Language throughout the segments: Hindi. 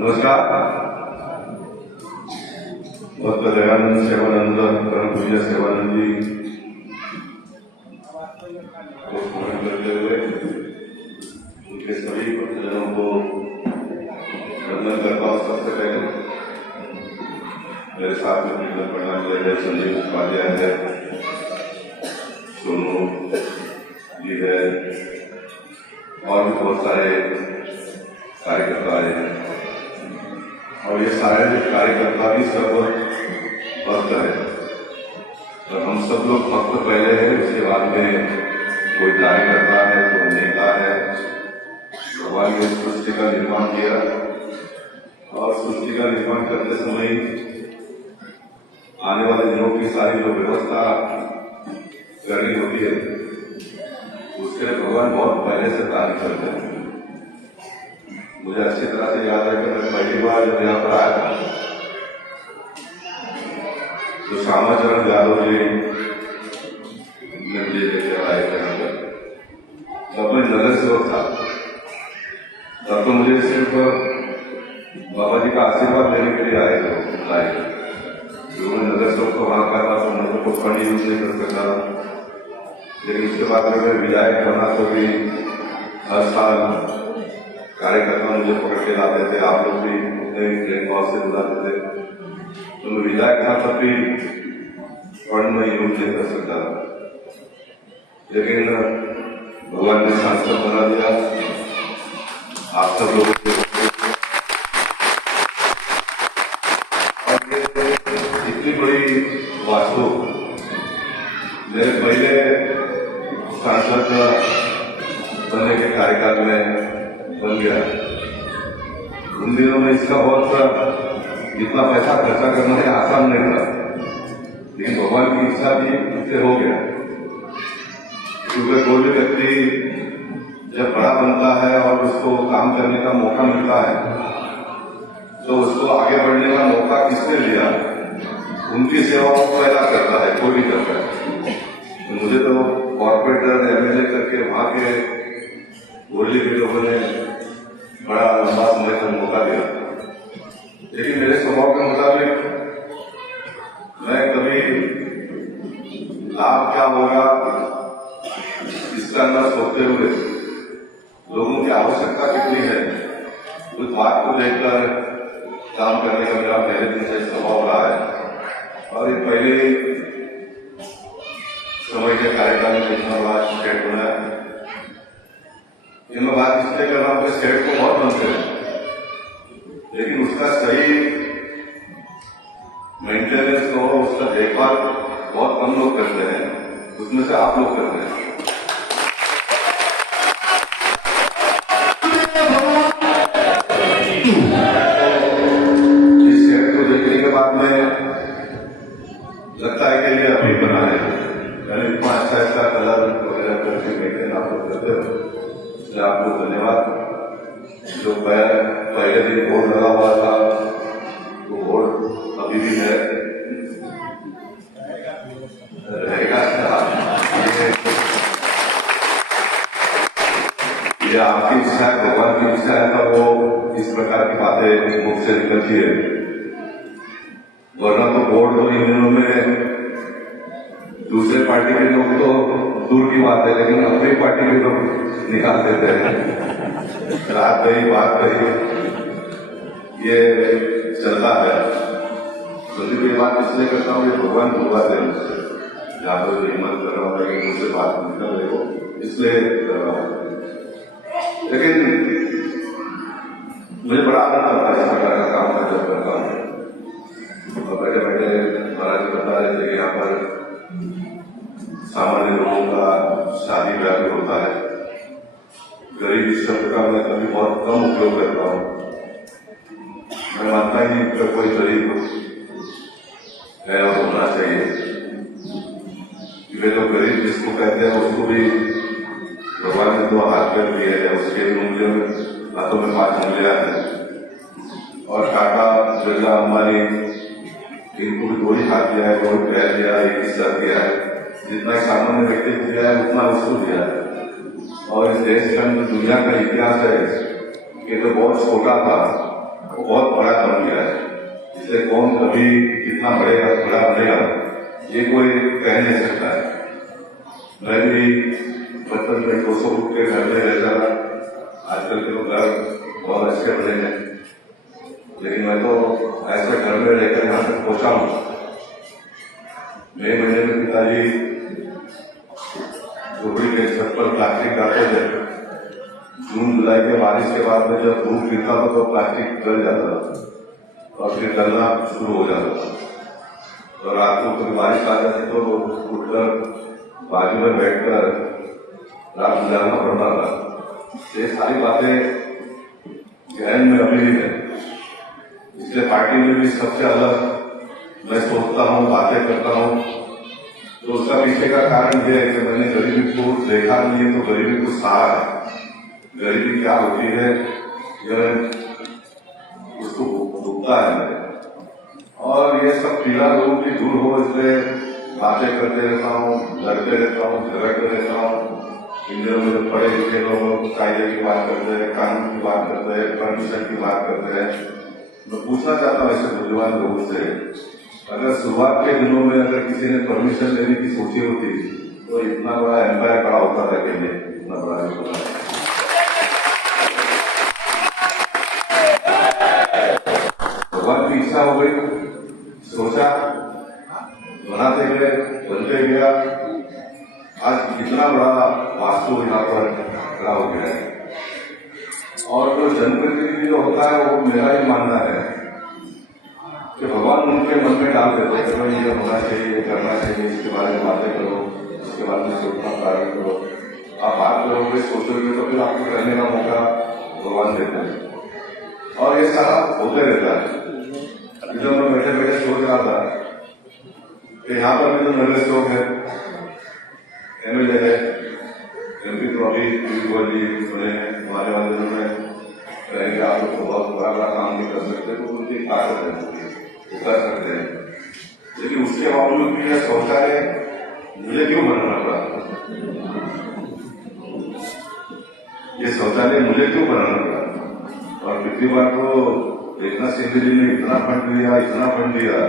नमस्कार। भक्त दयानंद सेवानंद परम पूज्य सेवानंद जी को स्मरण करते हुए उनके सभी भक्तजनों को वंदन करता हूँ। सबसे पहले मेरे साथ में कीर्तन करना मेरे संजीव उपाध्याय है, सोनू जी है और भी बहुत सारे कार्यकर्ता हैं। और ये सारे कार्यकर्ता भी सब भक्त है और हम सब लोग भक्त पहले हैं, उसके बाद में कोई कार्यकर्ता है, कोई नेता है। भगवान ने सृष्टि का निर्माण किया और सृष्टि का निर्माण करते समय आने वाले दिनों की सारी जो व्यवस्था करनी होती है उसके लिए भगवान बहुत पहले से कार्य करते हैं। मुझे अच्छी तरह से याद है कि मैं पहली बार जब यहाँ पर आया था तो श्यामाचरण यादव जी ने मुझे लेकर आए थे यहाँ पर। तब मैं नगर सेवक था, तब तो मुझे सिर्फ बाबा जी का आशीर्वाद लेने के लिए आए थे। जो मैं नगर सेवक को वहां का था तो नगर को फंड यूज नहीं कर सकता, लेकिन उसके बाद में मैं विधायक बना तो भी हर साल कार्यकर्ता मुझे पकड़ के लाते थे। आप लोग भी अपने ट्रेन हाउस से बुलाते थे, तो मैं विधायक था तब भी फंड में यूज नहीं कर सकता, लेकिन भगवान ने सांसद बना दिया। आप सब लोगों के इतनी बड़ी वास्तु मेरे पहले सांसद बनने के कार्यकाल में बन गया। उन दिनों में इसका बहुत इतना पैसा खर्चा करना है आसान नहीं था, लेकिन भगवान की इच्छा भी इससे हो गया। क्योंकि कोई भी व्यक्ति जब बड़ा बनता है और उसको काम करने का मौका मिलता है तो उसको आगे बढ़ने का मौका किसने दिया? उनकी सेवा को पैदा करता है, कोई भी करता है। तो मुझे तो कॉर्पोरेटर एमएलए करके वहां के बोली के लोगों ने बड़ा लंबा समय तक मौका दिया, लेकिन मेरे स्वभाव के मुताबिक मैं कभी लाभ क्या होगा इसका न सोचते हुए लोगों की आवश्यकता कितनी है उस बात को देखकर काम करने का मेरा पहले दिन से स्वभाव रहा है। और एक पहले समय के कार्यकाल में इतना बड़ा स्टेट बनाया। मैं बात इसलिए कर रहा हूं कि स्टेट को बहुत बनते हैं, लेकिन उसका सही मेंटेनेंस हो, उसका देखभाल बहुत कम लोग करते हैं, उसमें से आप लोग करते हैं। इस स्टेट को देखने के बाद में लगता है कि ये अभी बना है, यानी इतना अच्छा इसका कलर वगैरह करके मेंटेन आप लोग करते हो, इसलिए आपको धन्यवाद। जो पहले दिन बोर्ड लगा हुआ था वो बोर्ड अभी भी है, रहेगा। ये आपकी इच्छा है, भगवान की इच्छा है, तो वो इस प्रकार की बातें मुख से निकलती है। वरना तो बोर्ड तो इन दिनों में दूसरे पार्टी के लोग तो दूर की बात है, लेकिन अपनी पार्टी के लोग निकाल देते हैं। रात गई बात गई, ये चलता है। तो ये बात इसलिए करता हूँ, ये भगवान बुलवाते हैं मुझसे, जहाँ पर हिम्मत कर रहा हूँ कि मुझसे बात निकल रही हो, इसलिए कर रहा हूँ। लेकिन मुझे बड़ा आनंद आता है इस प्रकार का काम मैं जब करता हूँ। और बैठे बैठे महाराज जी बता रहे थे कि यहाँ पर सामान्य लोगों का शादी ब्याह भी होता है। गरीब शब्द का मैं कभी बहुत कम उपयोग करता हूँ। मैं मानता ही नहीं कि कोई गरीब है और होना चाहिए। वे लोग गरीब जिसको कहते हैं उसको भी भगवान ने 2 हाथ कर दिए है, उसके उंगलियों में हाथों में 5 उंगलियां हैं। और टाटा बिरला अंबानी इनको भी 2 ही हाथ दिया है, 2 पैर दिया है, 1 सर दिया है। जितना सामान्य व्यक्ति को दिया है उतना उसको दिया है। और इस देश का जो दुनिया का इतिहास है ये तो बहुत छोटा था, बहुत अभी कितना बढ़ेगा बड़ा बढ़ेगा ये कोई कह नहीं सकता है। मैं भी बचपन में 200 फुट के घर में रहता था, आजकल के तो घर बहुत अच्छे बने हैं, लेकिन मैं तो ऐसे घर में रहकर यहाँ तक पहुंचा हूँ। मई महीने में पिताजी झोपड़ी के छत पर प्लास्टिक डालते थे। जून जुलाई के बारिश के बाद में जब धूप गिरता था तो प्लास्टिक गल जाता था और फिर गलना शुरू हो जाता था। तो रात को कभी बारिश आ जाती तो उठकर बाजू में बैठकर रात गुजारना पड़ता था। ये सारी बातें जहन में अभी भी है, इसलिए पार्टी में भी सबसे अलग मैं सोचता हूँ, बातें करता हूँ। तो उसका पीछे का कारण यह है कि मैंने गरीबी को देखा नहीं है, तो गरीबी को सहा है। गरीबी क्या होती है यह उसको भुगता है मेरे, और ये सब पीड़ा लोगों की दूर हो इसलिए बातें करते रहता हूँ, लड़ते रहता हूँ, झगड़ते रहता हूँ। इन दिनों में जो पढ़े लिखे लोग कायदे की बात करते हैं, कानून की बात करते हैं, परमिशन की बात करते हैं। मैं पूछना चाहता हूँ ऐसे बुद्धिमान लोगों से, अगर शुरुआत के दिनों में अगर किसी ने परमिशन लेने की सोची होती तो इतना बड़ा एम्पायर खड़ा होता था कि नहीं, इतना बड़ा भगवान की इच्छा हो गई, सोचा, बनाते गए, बनते गया, आज कितना बड़ा वास्तु यहाँ पर खड़ा हो गया है। और जो जनप्रतिनिधि जो होता है वो मेरा ही मानना है कि भगवान उनके मन में डाल देते हैं कि ये होना चाहिए, ये करना चाहिए, इसके बारे में बातें करो, इसके बारे में सोचना प्रारंभ करो। आप बात करोगे, सोचोगे तो फिर आपको करने का मौका भगवान देते हैं। और ये सारा होते रहता है। जब मैं बैठे बैठे सोच रहा था कि यहाँ पर भी तो नरेश लोग हैं, एमएलए है, एमपी तो अभी जी सुने हमारे वाले दिनों में कहेंगे आप लोग तो बहुत बड़ा काम नहीं कर सकते, तो उनकी ताकत है, वो कर सकते हैं। लेकिन उसके बावजूद भी यह शौचालय मुझे क्यों बनाना पड़ा, ये शौचालय मुझे क्यों बनाना पड़ा। और पिछली बार तो इतना सिंधरी ने इतना फंड दिया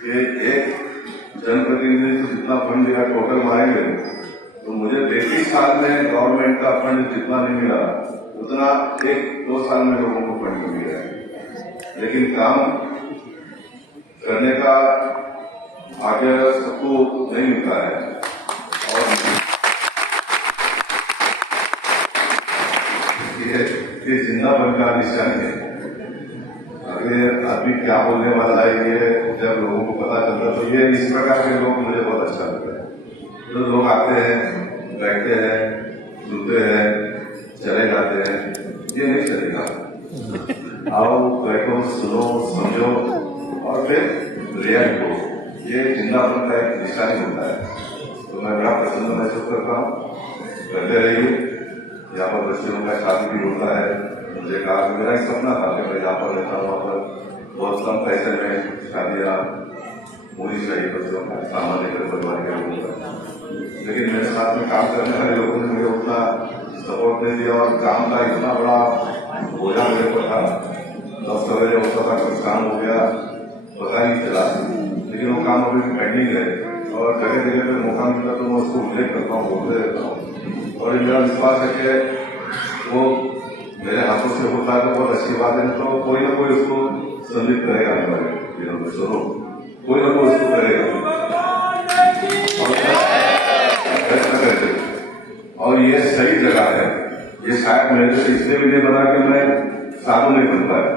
कि एक जनप्रतिनिधि को जितना फंड दिया टोटल मारेंगे तो मुझे 33 साल में गवर्नमेंट का फंड जितना नहीं मिला उतना 1-2 साल में लोगों को फंड मिल गया है। लेकिन काम करने का भाग्य सबको नहीं मिलता है। और ये जिंदापन का निशान है। अगर आदमी क्या बोलने वाला है ये जब लोगों को पता चलता तो ये इस प्रकार के लोग मुझे बहुत अच्छा लगता है। जो लोग आते हैं, बैठते हैं, सुनते हैं, चले जाते हैं, ये नहीं चलेगा। आओ, बैठो, सुनो, समझो और फिर रिएक्ट करो। ये जिंदापन का एक निशान होता है। तो मैं बड़ा प्रसन्न महसूस करता हूँ। करते रहिए। यहाँ पर बच्चों का शादी भी होता है। मुझे कहा मेरा एक सपना था कि मैं जहाँ पर रहता हूँ वहाँ पर बहुत कम पैसे में शादियाँ होनी चाहिए बच्चों का, सामान्य परिवार के लोगों का। लेकिन मेरे साथ में काम करने वाले लोगों ने मुझे उतना सपोर्ट नहीं दिया और काम का इतना बड़ा बोझा मेरे पर था। 10 सवेरे होता था, कुछ काम हो गया पता नहीं चला, लेकिन वो काम अभी पेंडिंग है और जगह जगह पे मौका मिलता तो मैं उसको उल्लेख करता हूँ, बोलते रहता हूँ। और ये मेरा विश्वास है कि वो मेरे हाथों से होता है तो बहुत अच्छी बात है। तो कोई ना कोई उसको संदिग्ध करेगा हमारे जीवन में, सुनो कोई ना कोई उसको करेगा और ये सही जगह है। ये शायद मेरे से इसलिए भी नहीं बना कि मैं साधु नहीं बन पाया।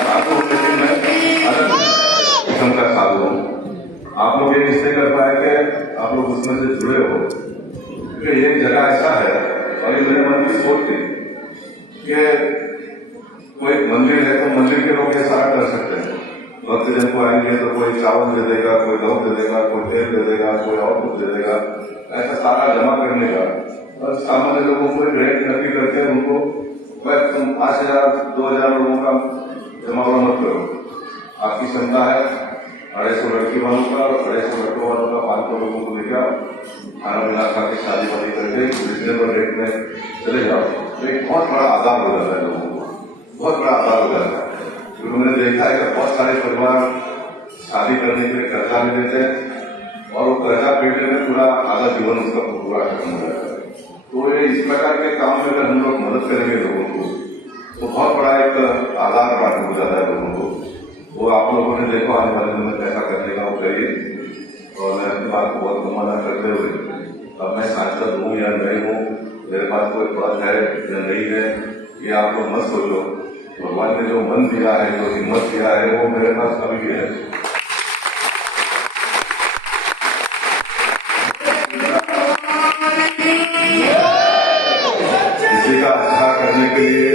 साधु लेकिन मैं अलग किस्म का साधु हूँ। आप लोग ये इसलिए कर पाए कि आप लोग उसमें से जुड़े हो, क्योंकि ये जगह ऐसा है और ये मेरे मन की सोच थी कि कोई मंदिर है तो मंदिर के लोग ये सारा कर सकते हैं। भक्तजन को आएंगे तो कोई चावल दे देगा, कोई लौट दे देगा, कोई तेल दे देगा, कोई और कुछ दे देगा, ऐसा सारा जमा करने का। और सामान्य लोगों को रेट नक्की करके उनको बस तुम 5,000 2,000 लोगों का जमा मत करो, आपकी क्षमता है 250 लड़की वालों का और 250 लड़कों वालों का 500 लोगों को लेकर खाना पीना खा के शादी वादी करके रिजनेबल रेट में चले जाओ तो एक बहुत बड़ा आदान हो जाता है लोगों को। बहुत बड़ा आधार हो जाता है। क्योंकि मैंने देखा है कि बहुत सारे परिवार शादी करने के लिए कर्जा ले लेते हैं और वो कर्जा पीटने में पूरा आधा जीवन उसका पूरा खत्म हो जाता है। तो ये इस प्रकार के काम में अगर हम लोग मदद करेंगे लोगों को तो बहुत बड़ा एक आधार प्राप्त हो जाता है लोगों को। वो आप लोगों ने देखो आने वाले दिन में कैसा करने का वो करिए। और मैं अपनी बात को बहुत मना करते हुए अब मैं सांसद हूँ या नहीं हूँ, मेरे पास कोई पद है या नहीं है, ये आप लोग मत सोचो। भगवान ने जो मन दिया है, जो हिम्मत दिया है, वो मेरे पास अभी भी है। किसी का अच्छा करने के लिए,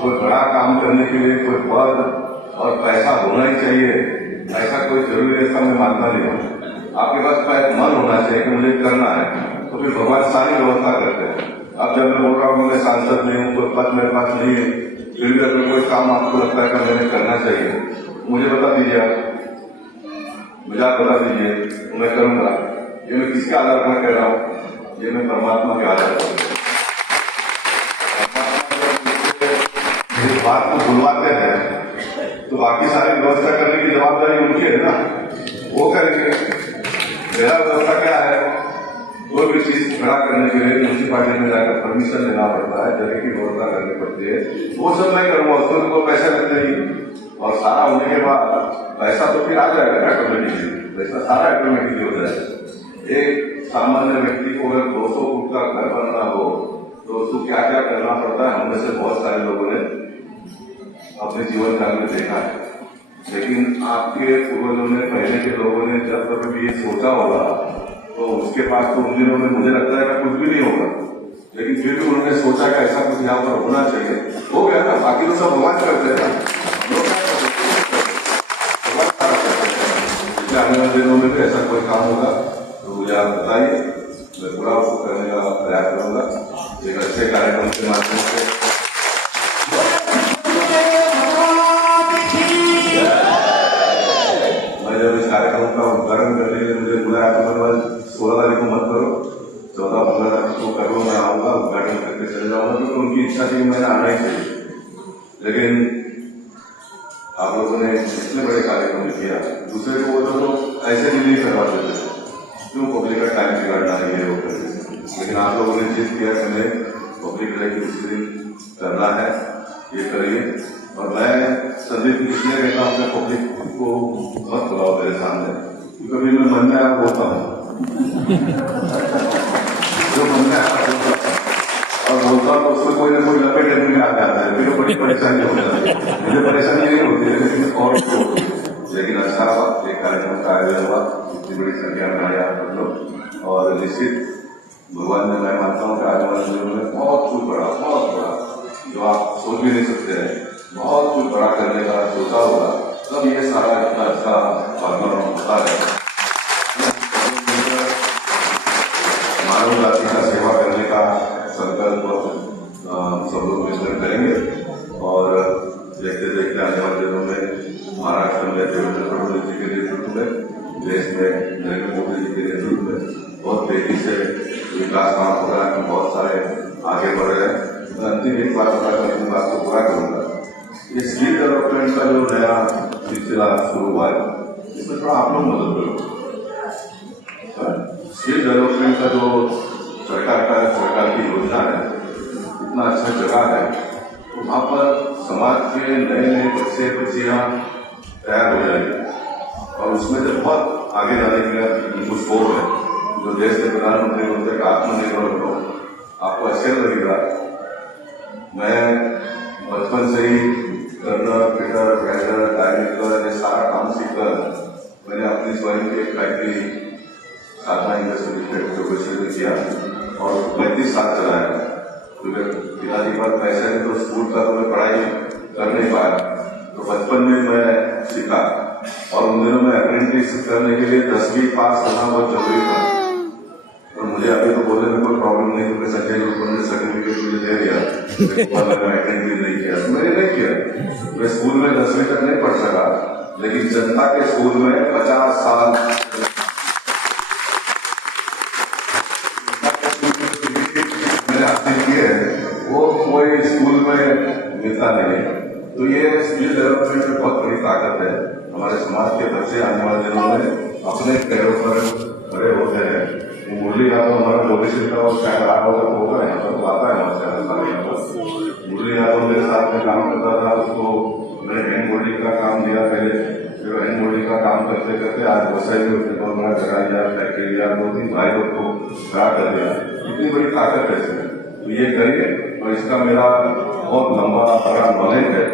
कोई बड़ा काम करने के लिए कोई पद और पैसा होना ही चाहिए, ऐसा कोई जरूरी है, ऐसा मैं मानता नहीं हूँ। आपके पास मन होना चाहिए कि मुझे करना है, तो फिर भगवान सारी व्यवस्था करते हैं। अब जब मैं बोल रहा हूँ मैं सांसद नहीं हूँ, कोई पद मेरे पास नहीं है, फिर भी अगर कोई काम आपको लगता है कि मैंने करना चाहिए, मुझे बता दीजिए। आप मुझे आप बता दीजिए, तो मैं करूंगा। ये मैं किसके आधार पर कह रहा हूँ? ये मैं परमात्मा के आधार पर। इस बात को बुलवाते हैं तो बाकी सारी व्यवस्था करने की जवाबदारी उनकी है ना, वो करेंगे। मेरा व्यवस्था क्या है? कोई भी चीज खड़ा करने के लिए म्यूनसिपालिटी में जाकर परमिशन लेना पड़ता है, जगह की व्यवस्था करनी पड़ती है, वो सब मैं करूंगा। उसमें तो पैसे लगते ही, और सारा होने के बाद पैसा तो फिर आ जाएगा ना ऑटोमेटिकली, पैसा सारा ऑटोमेटिकली हो जाएगा। एक सामान्य व्यक्ति को अगर 200 फुट का घर बनना हो तो उसको क्या क्या करना पड़ता है, हम में से बहुत सारे लोगों ने अपने जीवन काल में देखा है। लेकिन आपके पूर्वजों ने, पहले के लोगों ने जब कभी ये सोचा होगा तो उसके पास तो उन दिनों में मुझे लगता है कि कुछ भी नहीं होगा, लेकिन फिर भी उन्होंने सोचा कि ऐसा कुछ यहाँ पर होना चाहिए, हो गया ना। बाकी तो सब भगवान करते हैं, आने वाले दिनों में भी ऐसा कोई काम होगा तो मुझे आप बताइए, मैं पूरा उसको करने का प्रयास करूंगा एक अच्छे कार्यक्रम के माध्यम से। मैं जब इस कार्यक्रम का उद्घाटन करने के लिए मुझे बुलाया तो मैं 16 तारीख को मत करो, 14-15 तारीख को कर लो, मैं आऊंगा, उद्घाटन करके चले जाऊंगा, क्योंकि उनकी इच्छा थी मैंने आना ही चाहिए। लेकिन आप लोगों ने इतने बड़े कार्यक्रम किया, दूसरे को वो लोग ऐसे भी नहीं करवा देते, क्यों पब्लिक का टाइम बिगाड़ना है ये वो करके। लेकिन आप लोगों ने जिद किया कि हमें पब्लिक डे की दूसरी करना है, ये करिए। और मैं संदीप इसलिए कहता हूँ कि पब्लिक को मत बुलाओ मेरे सामने, क्योंकि मैं मन में आया बोलता हूँ, जो मन में आया और बोलता हूँ तो उसमें कोई ना कोई लपेट में आ जाता है, फिर बड़ी परेशानी हो जाती है। मुझे परेशानी नहीं होती है, लेकिन और लेकिन अच्छा एक कार्यक्रम का आयोजन हुआ, इतनी बड़ी संख्या में आया आप लोग, और निश्चित भगवान ने, मैं मानता हूँ कि आने वाले दिनों में बहुत कुछ बड़ा जो आप सोच भी नहीं सकते हैं, बहुत कुछ बड़ा करने का सोचा होगा, तब ये सारा इतना अच्छा वातावरण होता है। मानव जाति का सेवा करने का संकल्प सब लोग मिलकर करेंगे, और देखते देखते आने वाले दिनों में महाराष्ट्र में देवेंद्र फडणवीस जी के नेतृत्व में, देश में नरेंद्र मोदी जी के नेतृत्व में बहुत तेजी से विकास काम हो रहा है, बहुत सारे आगे बढ़ रहे हैं। मैं अंतिम एक बात बताकर अपनी बात को पूरा करूंगा। ये स्किल डेवलपमेंट का जो नया सिलसिला शुरू हुआ है, इसमें थोड़ा आप लोग मदद करो। स्किल डेवलपमेंट का जो सरकार की योजना है, इतना अच्छा जगह है, तो वहाँ पर समाज के नए नए बच्चे बच्चियाँ तैयार हो जाएंगे, और उसमें जब बहुत आगे जाने के लिए उनको स्कोप है। जो देश के प्रधानमंत्री होते हैं आत्मनिर्भर बनो, आपको आश्चर्य लगेगा। मैं बचपन से ही टर्नर, फिटर, वेल्डर, डायरेक्टर ये सारा काम सीखकर मैंने अपनी स्वयं की एक फैक्ट्री साधना इंडस्ट्री में किया, और 35 साल चलाया। पिताजी पर पैसे नहीं तो स्कूल का तो मैं पढ़ाई कर नहीं पाया, तो बचपन में मैं सीखा, और उन दिनों में अप्रेंटिस करने के लिए 10वीं पास होना बहुत जरूरी था। और मुझे अभी तो बोलने में कोई प्रॉब्लम नहीं, क्योंकि संजय ग्रुप ने सर्टिफिकेट मुझे दे दिया, मैं अप्रेंटिस नहीं किया, मैंने नहीं किया। मैं स्कूल में 10वीं तक नहीं पढ़ सका, लेकिन जनता के स्कूल में 50 साल मैंने हासिल किए। वो कोई स्कूल में मिलता नहीं है। तो ये स्किल डेवलपमेंट में बहुत बड़ी ताकत है। हमारे समाज के बच्चे आने वाले दिनों में अपने पैरों पर खड़े होते हैं। मुरली यादव हमारा भविष्य का और शायद रहा होगा यहाँ पर, तो आता है हमारे मुरली यादव मेरे साथ में काम करता था, उसको मैंने हैंड मोल्डिंग का काम दिया पहले। फिर हैंड मोल्डिंग का काम करते करते आज व्यवसाय में उसने बहुत बड़ा जगह लिया, फैक्ट्री लिया, 2-3 भाई लोग को खड़ा कर दिया। इतनी बड़ी ताकत है इसमें, तो ये करिए। और इसका मेरा बहुत लंबा बड़ा नॉलेज है।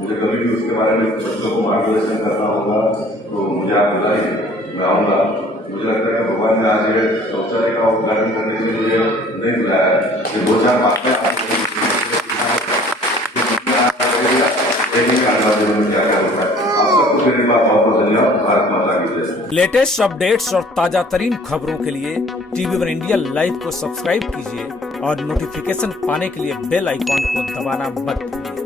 मुझे कभी भी उसके बारे में बच्चों को मार्गदर्शन करना होगा तो मुझे आप बुलाइए, मैं आऊँगा। मुझे लगता है कि भगवान ने आज ये शौचालय का उद्घाटन करने के लिए नहीं बुलाया है कि 2-4 बातें क्या क्या होता है। आप सबको मेरी बात बहुत बहुत धन्यवाद। भारत माता की जय। लेटेस्ट अपडेट्स और ताजा तरीन खबरों के लिए TV1 इंडिया लाइव को सब्सक्राइब कीजिए और नोटिफिकेशन पाने के लिए बेल आइकॉन को दबाना मत भूलिए।